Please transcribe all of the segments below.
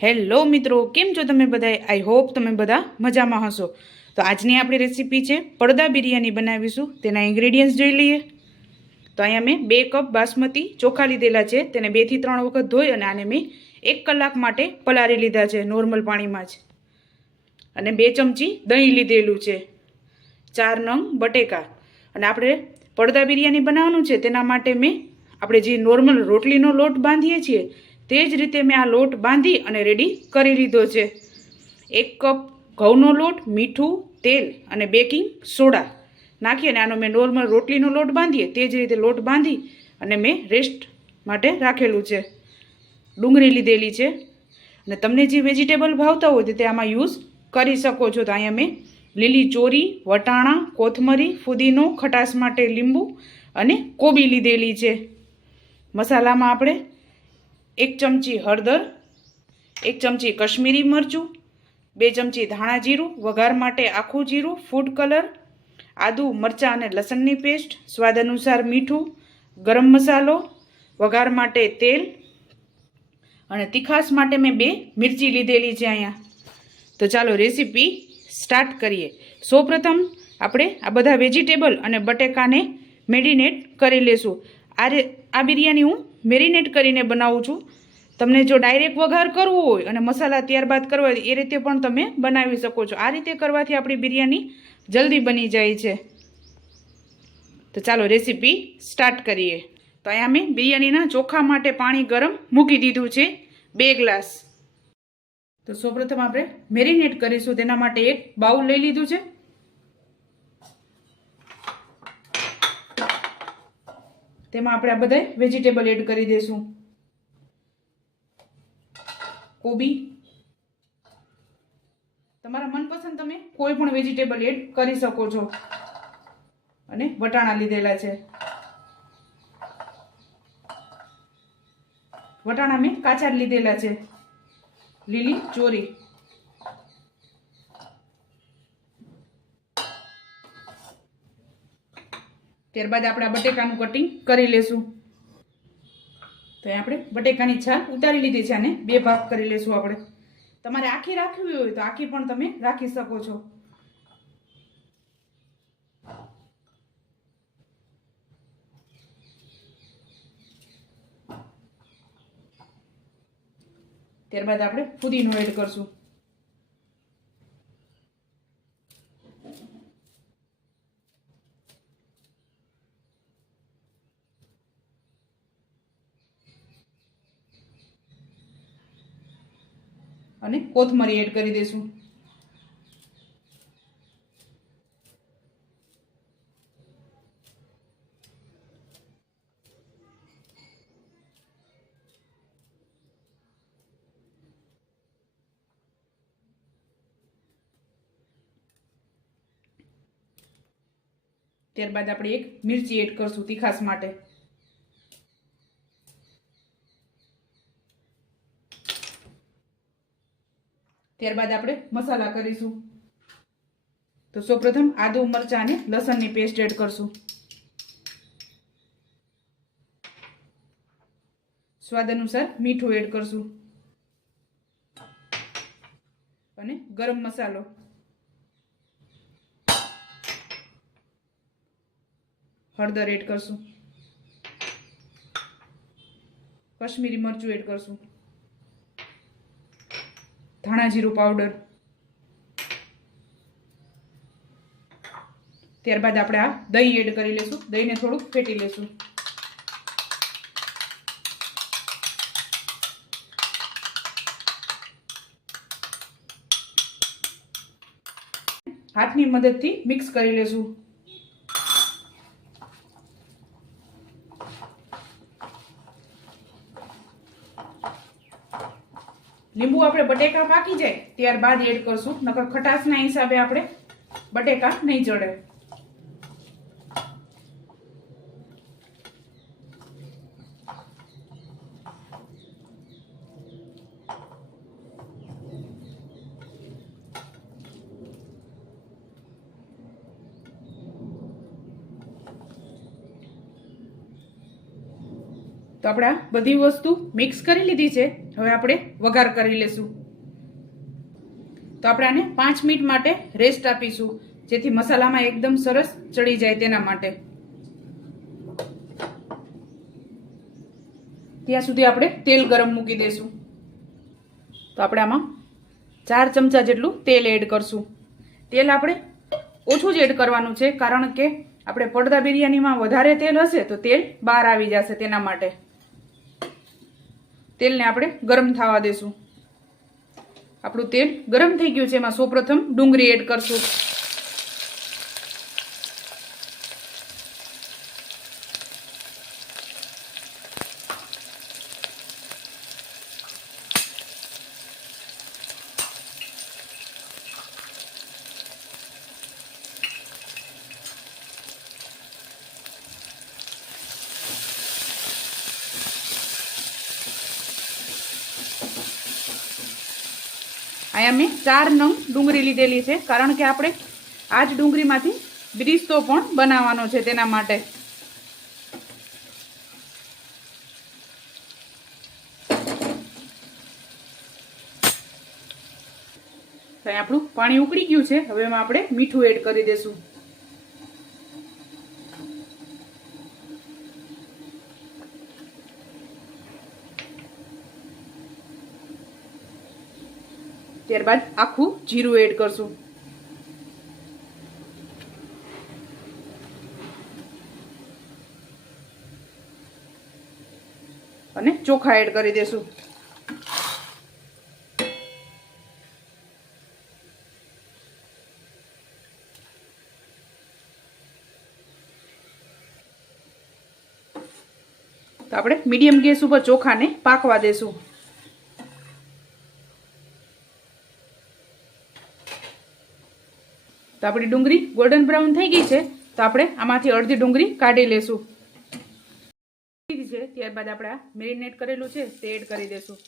Hello મિત્રો, કેમ છો તમે બધા? આઈ હોપ તમે બધા મજામાં હશો. તો આજની આપણી રેસીપી છે પડદા બિરયાની બનાવીશું. તેના ઇન્ગ્રેડિયન્ટ્સ જોઈ લઈએ. તો અહીંયા મેં 2 કપ બાસમતી ચોખા લીધેલા છે. તેને 2 થી 3 વખત ધોઈ અને આને મેં 1 કલાક માટે પલાળી લીધા છે નોર્મલ પાણીમાં જ. અને 2 ચમચી દહીં લીધેલું છે, 4 નંગ બટેકા. અને આપણે પડદા બિરયાની બનાવવાનું છે તેના માટે મેં આપણે જે નોર્મલ રોટલીનો લોટ બાંધીએ છીએ તે જ રીતે મેં આ લોટ બાંધી અને રેડી કરી લીધો છે. 1 કપ ઘઉંનો લોટ, મીઠું, તેલ અને બેકિંગ સોડા નાખી અને આનો મેં નોર્મલ રોટલીનો લોટ બાંધીએ તે જ રીતે લોટ બાંધી અને મેં રેસ્ટ માટે રાખેલું છે. ડુંગળી લીધેલી છે અને તમને જે વેજીટેબલ ભાવતા હોય તે આમાં યુઝ કરી શકો છો. તો અહીંયા મેં લીલી ચોરી, વટાણા, કોથમરી, ફુદીનો, ખટાશ માટે લીંબુ અને કોબી લીધેલી છે. મસાલામાં આપણે 1 ચમચી હળદર, 1 ચમચી કશ્મીરી મરચું, 2 ચમચી ધાણા જીરું, વઘાર માટે આખું જીરું, ફૂડ કલર, આદુ, મરચાં અને લસણની પેસ્ટ, સ્વાદ અનુસાર મીઠું, ગરમ મસાલો, વઘાર માટે તેલ અને તીખાશ માટે મેં 2 મિરચી લીધેલી છે અહીંયા. તો ચાલો રેસીપી સ્ટાર્ટ કરીએ. સૌપ્રથમ આપણે આ બધા વેજીટેબલ અને બટેકાને મેરિનેટ કરી લેશું. આ બિરયાની હું મેરિનેટ કરીને બનાવું છું. તમને જો ડાયરેક્ટ વઘાર કરવો હોય અને મસાલા ત્યારબાદ કરવા હોય એ રીતે પણ તમે બનાવી શકો છો. આ રીતે કરવાથી આપણી બિરયાની જલ્દી બની જાય છે. તો ચાલો રેસીપી સ્ટાર્ટ કરીએ. તો અહીંયા મેં બિરયાનીના ચોખા માટે પાણી ગરમ મૂકી દીધું છે 2 ગ્લાસ. તો સૌપ્રથમ આપણે મેરિનેટ કરીશું તેના માટે એક બાઉલ લઈ લીધું છે. તેમાં આપણે આ બધા વેજીટેબલ એડ કરી દઈશું. કોબી, તમારા મનપસંદ તમે કોઈ પણ વેજીટેબલ એડ કરી શકો છો. અને વટાણા લીધેલા છે. વટાણા મેં કાચા લીધેલા છે. લીલી ચોરી, ત્યારબાદ આપણે બટેકાનું કટિંગ કરી લેશું. તો આપણે બટેકાની છાલ ઉતારી લીધી છે અને 2 ભાગ કરી લેશું. આપણે તમારે આખી રાખવી હોય તો આખી પણ તમે રાખી શકો છો. ત્યારબાદ આપણે ફુદીનો એડ કરશું. અને કોથમરી એડ કરી દઈશું. ત્યારબાદ આપણે એક મિરચી એડ કરશું તીખાશ માટે. ત્યારબાદ આપણે મસાલા કરીશું. તો સૌપ્રથમ આદુ, મરચાં અને લસણની પેસ્ટ એડ કરશું. સ્વાદ અનુસાર મીઠું એડ કરશું. અને ગરમ મસાલો, હળદર એડ કરશું. કશ્મીરી મરચું એડ કરશું. ધાણા જીરું પાવડર. ત્યારબાદ આપણે આ દહીં એડ કરી લેશું. દહીંને થોડુંક ફેટી લેશું. હાથની મદદથી મિક્સ કરી લેશું. લીંબુ આપણે બટેકા પાકી જાય ત્યારબાદ એડ કરશું, નકર ખટાશના હિસાબે આપણે બટેકા નહીં ચડે. તો આપણે બધી વસ્તુ મિક્સ કરી લીધી છે. હવે આપણે વઘાર કરી લેશું. તો આપણે આને 5 મિનિટ માટે રેસ્ટ આપીશું, જેથી મસાલામાં એકદમ સરસ ચડી જાય તેના માટે. ત્યાં સુધી આપણે તેલ ગરમ મૂકી દઈશું. તો આપણે આમાં 4 ચમચા જેટલું તેલ એડ કરશું. તેલ આપણે ઓછું જ એડ કરવાનું છે, કારણ કે આપણે પડદા બિરયાનીમાં વધારે તેલ હશે તો તેલ બહાર આવી જશે. તેના માટે તેલને આપણે ગરમ થવા દેશું. આપણું તેલ ગરમ થઈ ગયું છે. એમાં સૌપ્રથમ ડુંગળી એડ કરશું. અહીંયા મેં 4 નંગ ડુંગળી લીધેલી છે, કારણ કે આપણે આ જ ડુંગળીમાંથી બ્રિસ્તો પણ બનાવવાનો છે. તેના માટે આપણું પાણી ઉકળી ગયું છે. હવે એમાં આપણે મીઠું એડ કરી દેશું. ત્યારબાદ આખું જીરું એડ કરશું. અને ચોખા એડ કરી દેશું. તો આપણે મીડિયમ ગેસ ઉપર ચોખાને પાકવા દેશું. તો આપણી ડુંગળી ગોલ્ડન બ્રાઉન થઈ ગઈ છે. તો આપણે આમાંથી અડધી ડુંગળી કાઢી લેશું. ત્યારબાદ આપણે આ મેરિનેટ કરેલું છે તે એડ કરી દેશું.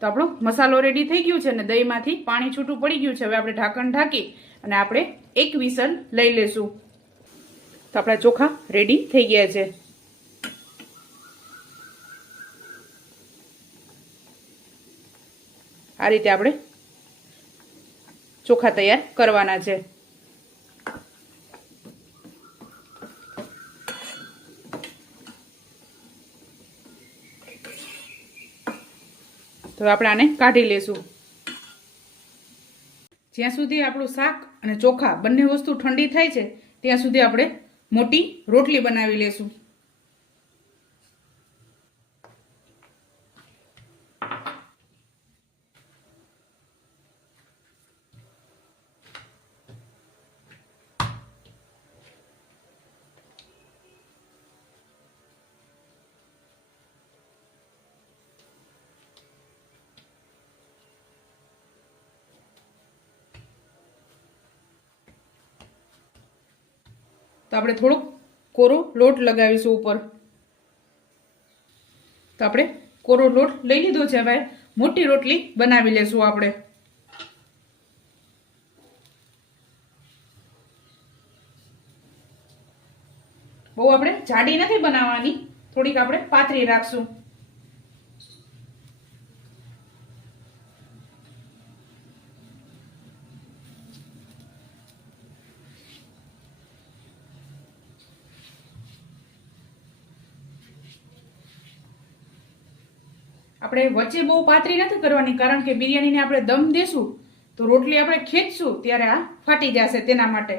તો આપણો મસાલો રેડી થઈ ગયું છે અને દહીંમાંથી પાણી છૂટું પડી ગયું છે. હવે આપણે ઢાંકણ ઢાંકી અને આપણે એક વિસલ લઈ લેશું. તો આપણા ચોખા રેડી થઈ ગયા છે. આ રીતે આપણે ચોખા તૈયાર કરવાના છે. તો આપણે આને કાઢી લેશું. જ્યાં સુધી આપણું શાક અને ચોખા બંને વસ્તુ ઠંડી થાય છે ત્યાં સુધી આપણે મોટી રોટલી બનાવી લેશું. તો આપણે થોડોક કોરો લોટ લગાવીશું ઉપર. તો આપણે કોરો લોટ લઈ લીધો છે. હવે મોટી રોટલી બનાવી લેશું આપણે. બહુ આપણે જાડી નથી બનાવવાની, થોડીક આપણે પાતળી રાખશું. આપણે વચ્ચે બહુ પાતળી નથી કરવાની, કારણ કે બિરયાનીને આપણે દમ દેશું તો રોટલી આપણે ખેંચશું ત્યારે આ ફાટી જશે. તેના માટે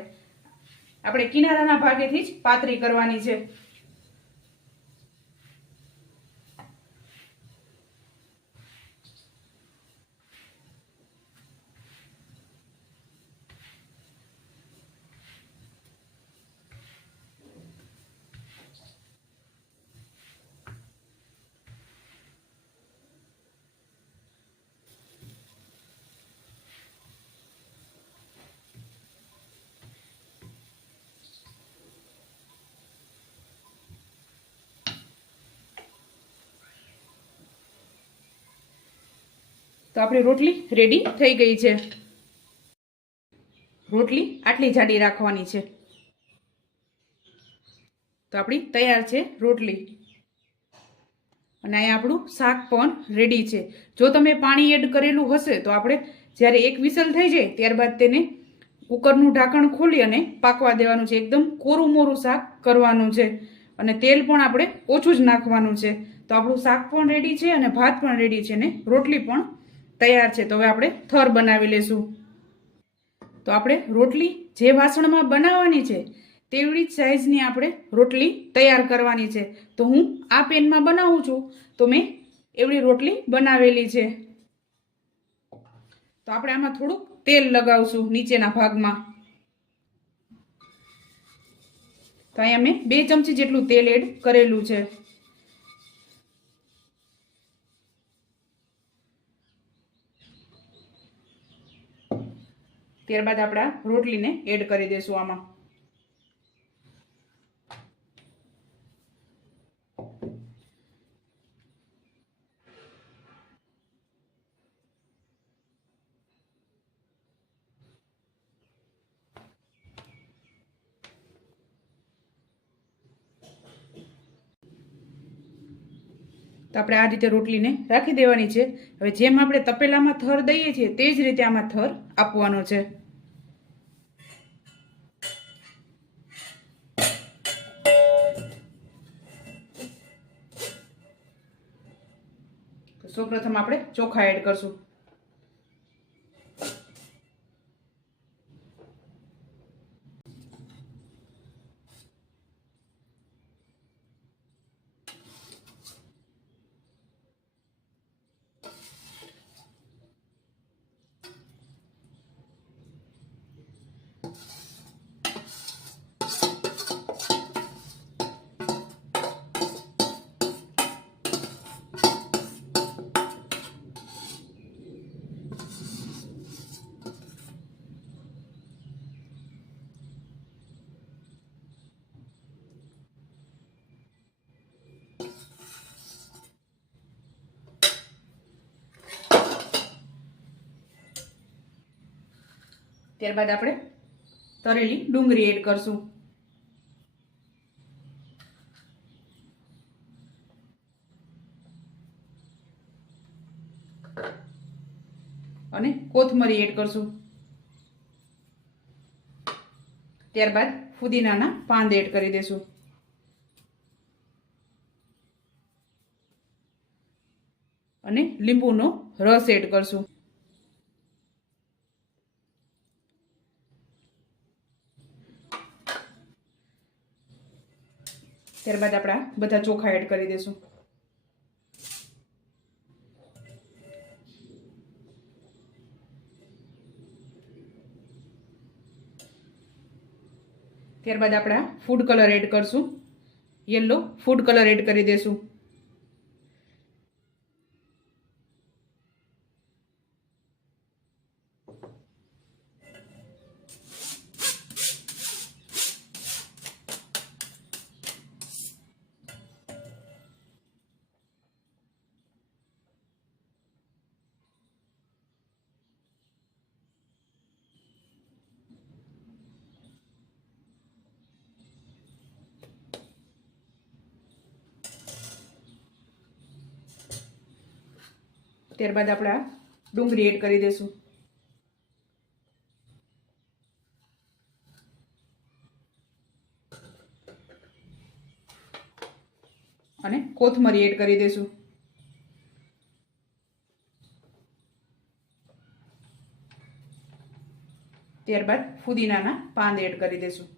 આપણે કિનારાના ભાગેથી જ પાતળી કરવાની છે. તો આપણી રોટલી રેડી થઈ ગઈ છે. રોટલી આટલી જાડી રાખવાની છે. તો આપણી તૈયાર છે રોટલી. અને અહીંયા આપણું શાક પણ રેડી છે. જો તમે પાણી એડ કરેલું હશે તો આપણે જ્યારે એક વિસલ થઈ જાય ત્યારબાદ તેને કુકરનું ઢાંકણ ખોલી અને પાકવા દેવાનું છે. એકદમ કોરું મોરું શાક કરવાનું છે અને તેલ પણ આપણે ઓછું જ નાખવાનું છે. તો આપણું શાક પણ રેડી છે અને ભાત પણ રેડી છે અને રોટલી પણ તૈયાર છે. તો હવે આપણે થર બનાવી લેશું. તો આપણે રોટલી જે વાસણમાં બનાવવાની છે તેવડી જ સાઈઝની આપણે રોટલી તૈયાર કરવાની છે. તો હું આ પેનમાં બનાવું છું તો મેં એવડી રોટલી બનાવેલી છે. તો આપણે આમાં થોડુંક તેલ લગાવશું નીચેના ભાગમાં. તો અહીંયા મેં 2 ચમચી જેટલું તેલ એડ કરેલું છે. ત્યારબાદ આપણે આ રોટલીને એડ કરી દઈશું આમાં. તો આપણે આ રીતે રોટલીને રાખી દેવાની છે. હવે જેમ આપણે તપેલામાં થર દઈએ છીએ તે જ રીતે આમાં થર આપવાનો છે. તો સૌપ્રથમ આપણે ચોખા એડ કરશું. ત્યારબાદ આપણે તળેલી ડુંગળી એડ કરશું. અને કોથમરી એડ કરશું. ત્યારબાદ ફુદીનાના પાન એડ કરી દેશું. અને લીંબુનો રસ એડ કરશું. ત્યારબાદ આપણે બધા ચોખા એડ કરી દઈશું. ત્યારબાદ આપણે ફૂડ કલર એડ કરશું. યલો ફૂડ કલર એડ કરી દઈશું. ત્યારબાદ આપણે ડુંગળી એડ કરી દઈશું. અને કોથમરી એડ કરી દઈશું. ત્યારબાદ ફુદીનાના પાન એડ કરી દઈશું.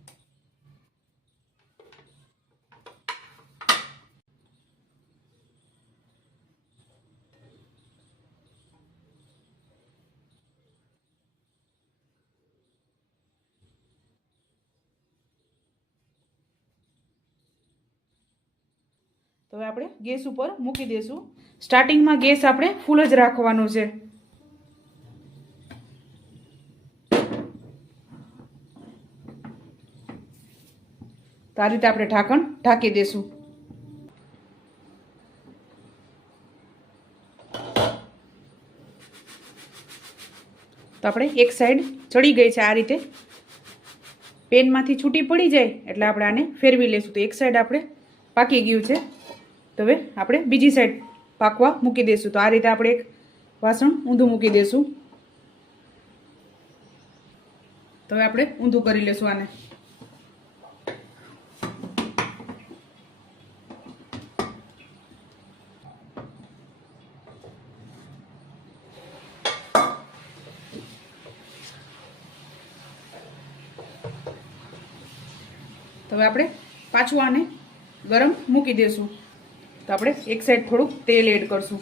તો હવે આપણે ગેસ ઉપર મૂકી દઈશું. સ્ટાર્ટિંગમાં ગેસ આપણે ફૂલ જ રાખવાનો છે. તો આ રીતે આપણે ઢાંકણ ઢાંકી દઈશું. તો આપણે એક સાઈડ ચડી ગઈ છે આ રીતે. પેનમાંથી છૂટી પડી જાય એટલે આપણે આને ફેરવી લઈશું. તો એક સાઈડ આપણે પાકી ગયું છે. તો હવે આપણે બીજી સાઈડ પાકવા મૂકી દઈશું. તો આ રીતે આપણે એક વાસણ ઊંધું મૂકી દઈશું. તો હવે આપણે ઊંધું કરી લઈશું આને. તો હવે આપણે પાછું આને ગરમ મૂકી દઈશું. તો આપણે એક સાઈડ થોડુંક તેલ એડ કરશું.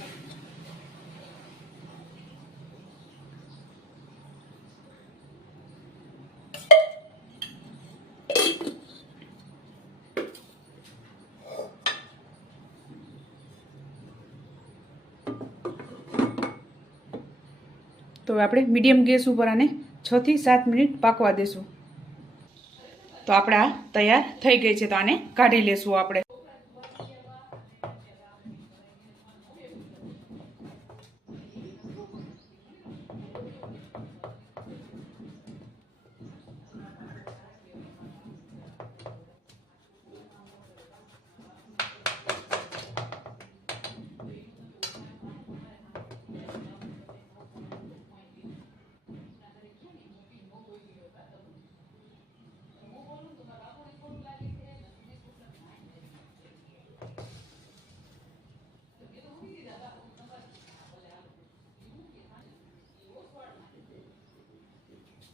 તો હવે આપણે મીડિયમ ગેસ ઉપર આને 6 થી 7 મિનિટ પાકવા દેશું. તો આપણે આ તૈયાર થઈ ગઈ છે. તો આને કાઢી લેશું આપણે.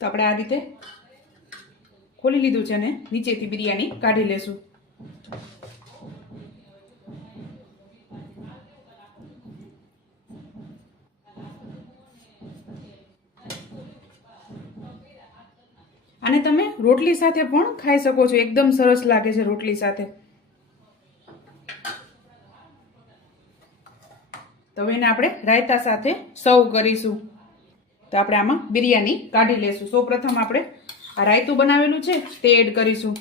તો આપણે આ રીતે ખોલી લીધું છે અને નીચેથી બિરયાની કાઢી લેશું. આને તમે રોટલી સાથે પણ ખાઈ શકો છો. એકદમ સરસ લાગે છે રોટલી સાથે. તો હવે એને આપણે રાયતા સાથે સર્વ કરીશું. તો આપણે આમાં બિરયાની કાઢી લેશું. સૌપ્રથમ આપણે આ રાયતું બનાવેલું છે તે એડ કરીશું.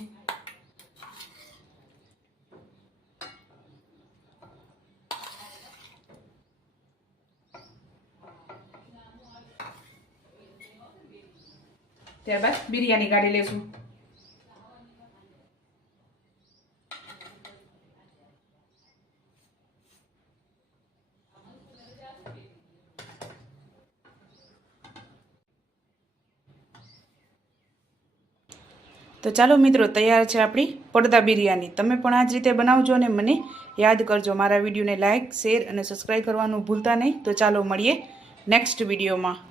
ત્યારબાદ બિરયાની કાઢી લેશું. તો ચાલો મિત્રો, તૈયાર છે આપણી પડદા બિરયાની. તમે પણ આ જ રીતે બનાવજો અને મને યાદ કરજો. મારા વિડીયોને લાઇક, શેર અને સબસ્ક્રાઈબ કરવાનું ભૂલતા નહીં. તો ચાલો મળીએ નેક્સ્ટ વિડીયોમાં.